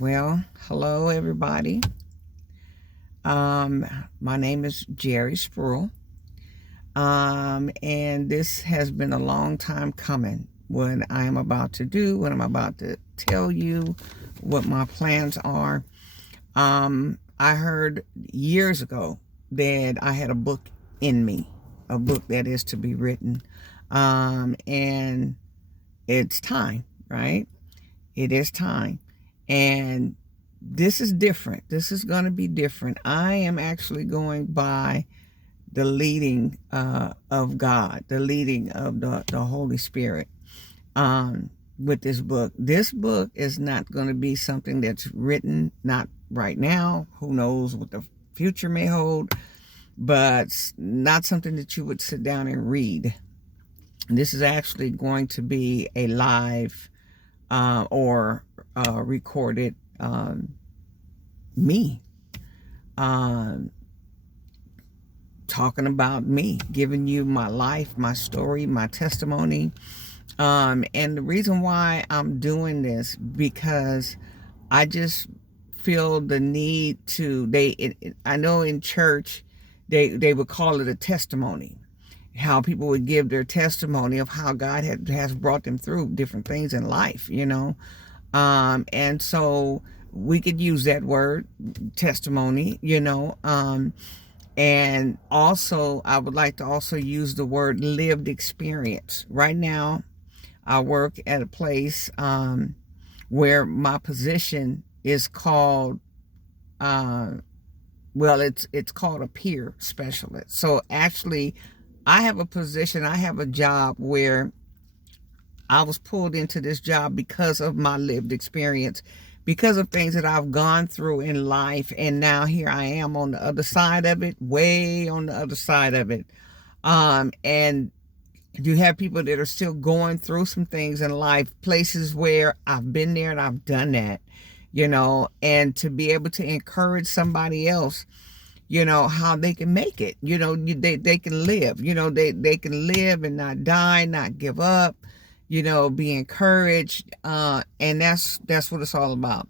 Well, hello everybody. My name is Jeri Sprewell. And this has been a long time coming. What I am about to do, what I'm about to tell you, what my plans are. I heard years ago that I had a book in me, a book that is to be written. And it's time, right? It is time. And this is different. This is going to be different. I am actually going by the leading of God, the leading of the Holy Spirit with this book. This book is not going to be something that's written, not right now. Who knows what the future may hold, but not something that you would sit down and read. This is actually going to be a live or recorded me talking about me, giving you my life, my story, my testimony. And the reason why I'm doing this, because I just feel the need to, I know in church, they would call it a testimony, how people would give their testimony of how God has brought them through different things in life, and so we could use that word testimony, and also I would like to also use the word lived experience. Right now I work at a place where my position is called it's called a peer specialist. So actually I have a position, I have a job where I was pulled into this job because of my lived experience, because of things that I've gone through in life. And now here I am on the other side of it, way on the other side of it. And you have people that are still going through some things in life, places where I've been there and I've done that, and to be able to encourage somebody else, how they can make it, they can live, they can live and not die, not give up, be encouraged. And that's what it's all about.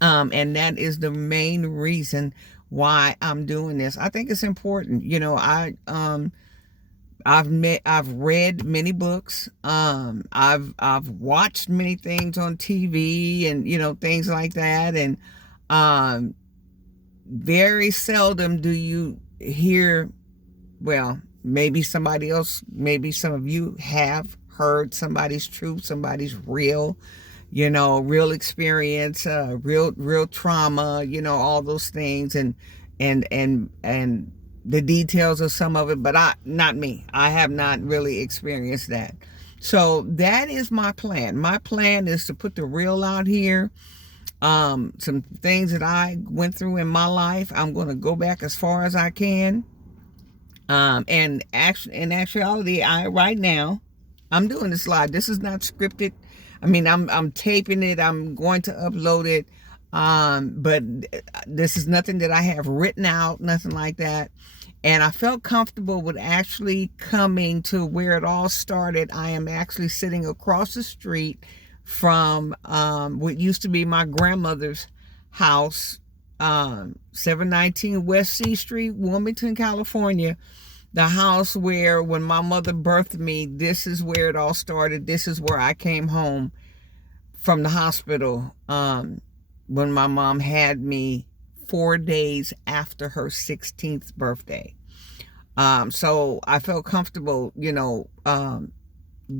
And that is the main reason why I'm doing this. I think it's important. I've read many books. I've watched many things on TV and, things like that. And, very seldom do you hear, well, maybe somebody else, maybe some of you have heard somebody's truth, somebody's real, real experience, real trauma, all those things, and the details of some of it, but not me. I have not really experienced that. So that is my plan. My plan is to put the real out here. Some things that I went through in my life, I'm going to go back as far as I can. And in actuality, right now, I'm doing this live. This is not scripted. I mean, I'm taping it. I'm going to upload it. But this is nothing that I have written out, nothing like that. And I felt comfortable with actually coming to where it all started. I am actually sitting across the street from what used to be my grandmother's house, 719 West C Street, Wilmington, California. The house where when my mother birthed me, this is where it all started. This is where I came home from the hospital when my mom had me 4 days after her 16th birthday. So I felt comfortable,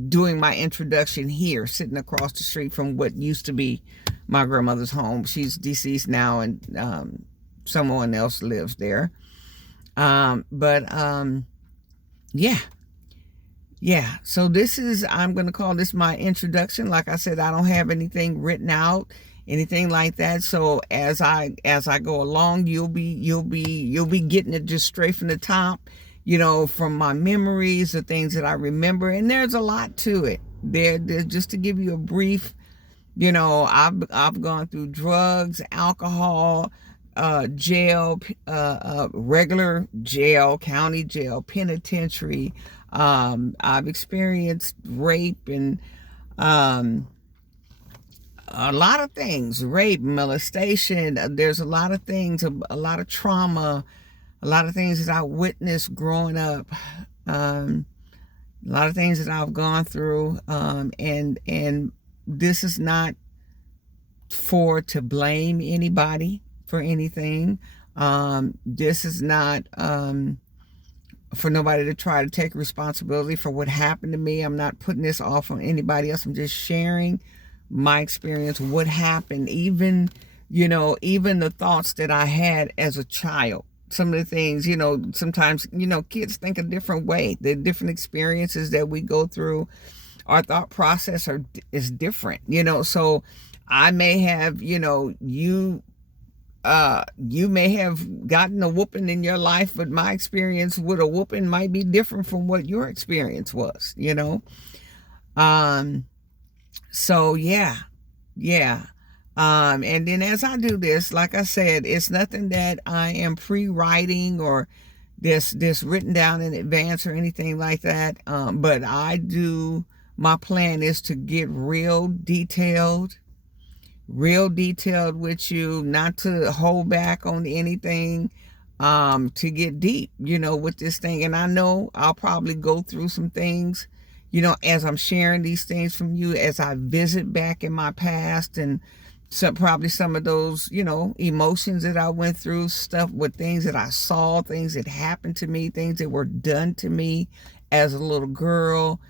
doing my introduction here, sitting across the street from what used to be my grandmother's home. She's deceased now, and someone else lives there. Yeah. So this is, I'm going to call this my introduction. Like I said, I don't have anything written out, anything like that. So as I go along, you'll be getting it just straight from the top, from my memories, the things that I remember. And there's a lot to it. There's just to give you a brief, I've gone through drugs, alcohol, jail, regular jail, county jail, penitentiary. I've experienced rape and a lot of things, rape, molestation. There's a lot of things, a lot of trauma, a lot of things that I witnessed growing up. A lot of things that I've gone through, and this is not for to blame anybody for anything. This is not for nobody to try to take responsibility for what happened to me. I'm not putting this off on anybody else. I'm just sharing my experience, what happened, even the thoughts that I had as a child. Some of the things, sometimes, kids think a different way. The different experiences that we go through, our thought process is different, so I may have, you may have gotten a whooping in your life, but my experience with a whooping might be different from what your experience was, so yeah. And then as I do this, like I said, it's nothing that I am pre-writing or this written down in advance or anything like that. But my plan is to get real detailed with you, not to hold back on anything, to get deep, with this thing. And I know I'll probably go through some things, as I'm sharing these things from you, as I visit back in my past, and probably some of those, emotions that I went through, stuff with things that I saw, things that happened to me, things that were done to me as a little girl,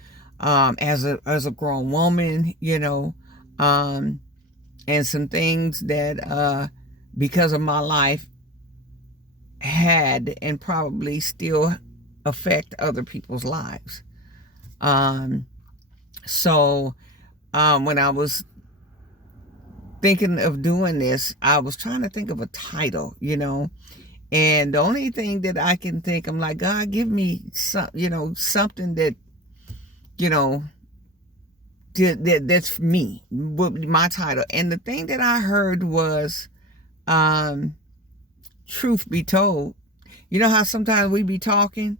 as a grown woman, and some things that, because of my life, had and probably still affect other people's lives. So when I was thinking of doing this, I was trying to think of a title, and the only thing that I can think, I'm like, God, give me something that, that's me, my title. And the thing that I heard was, truth be told. You know how sometimes we be talking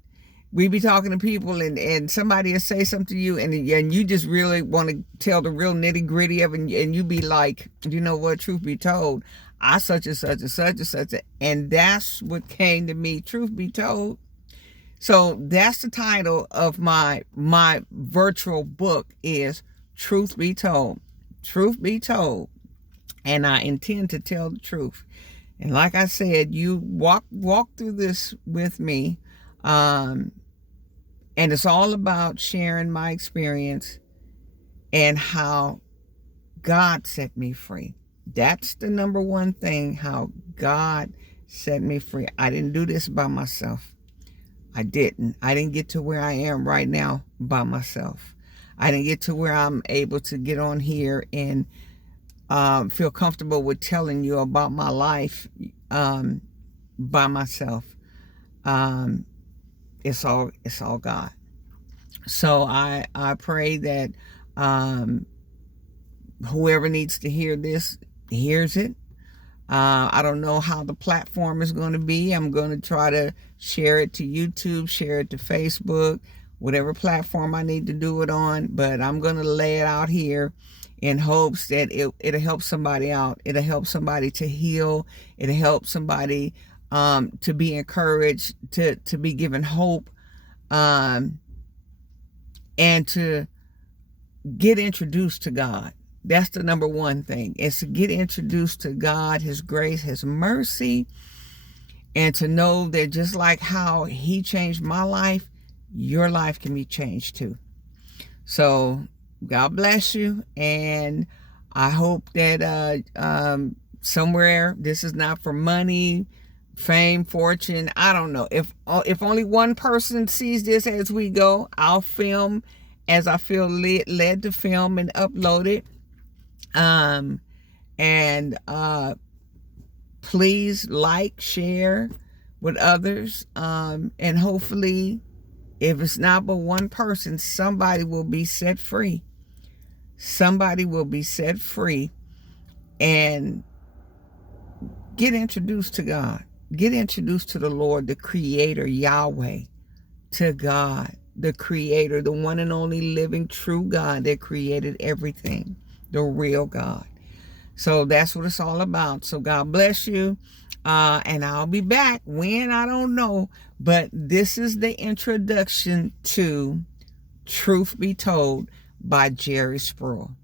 to people, and somebody will say something to you, and you just really want to tell the real nitty gritty of it, and you be like, you know what, truth be told, I such and such and such and such, and that's what came to me, truth be told. So that's the title of my virtual book, is Truth Be Told. Truth be told, and I intend to tell the truth. And like I said, you walk through this with me. And it's all about sharing my experience and how God set me free. That's the number one thing, how God set me free. I didn't do this by myself. I didn't get to where I am right now by myself. I didn't get to where I'm able to get on here and feel comfortable with telling you about my life by myself. It's all God. So I pray that whoever needs to hear this hears it. I don't know how the platform is going to be. I'm going to try to share it to YouTube, share it to Facebook, whatever platform I need to do it on. But I'm going to lay it out here in hopes that it'll help somebody out. It'll help somebody to heal. It'll help somebody to be encouraged, to be given hope, and to get introduced to God. That's the number one thing, is to get introduced to God, His grace, His mercy, and to know that just like how He changed my life, your life can be changed too. So God bless you, and I hope that somewhere, this is not for money, fame, fortune, I don't know. If only one person sees this as we go, I'll film as I feel led to film and upload it. And please like, share with others, and hopefully, if it's not but one person, somebody will be set free. Somebody will be set free and get introduced to God. Get introduced to the Lord, the Creator, Yahweh, to God, the Creator, the one and only living true God that created everything, the real God. So that's what it's all about. So God bless you. And I'll be back. When, I don't know. But this is the introduction to Truth Be Told by Jeri Sprewell.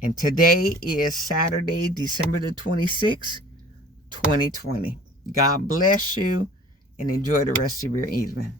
And today is Saturday, December the 26th, 2020. God bless you and enjoy the rest of your evening.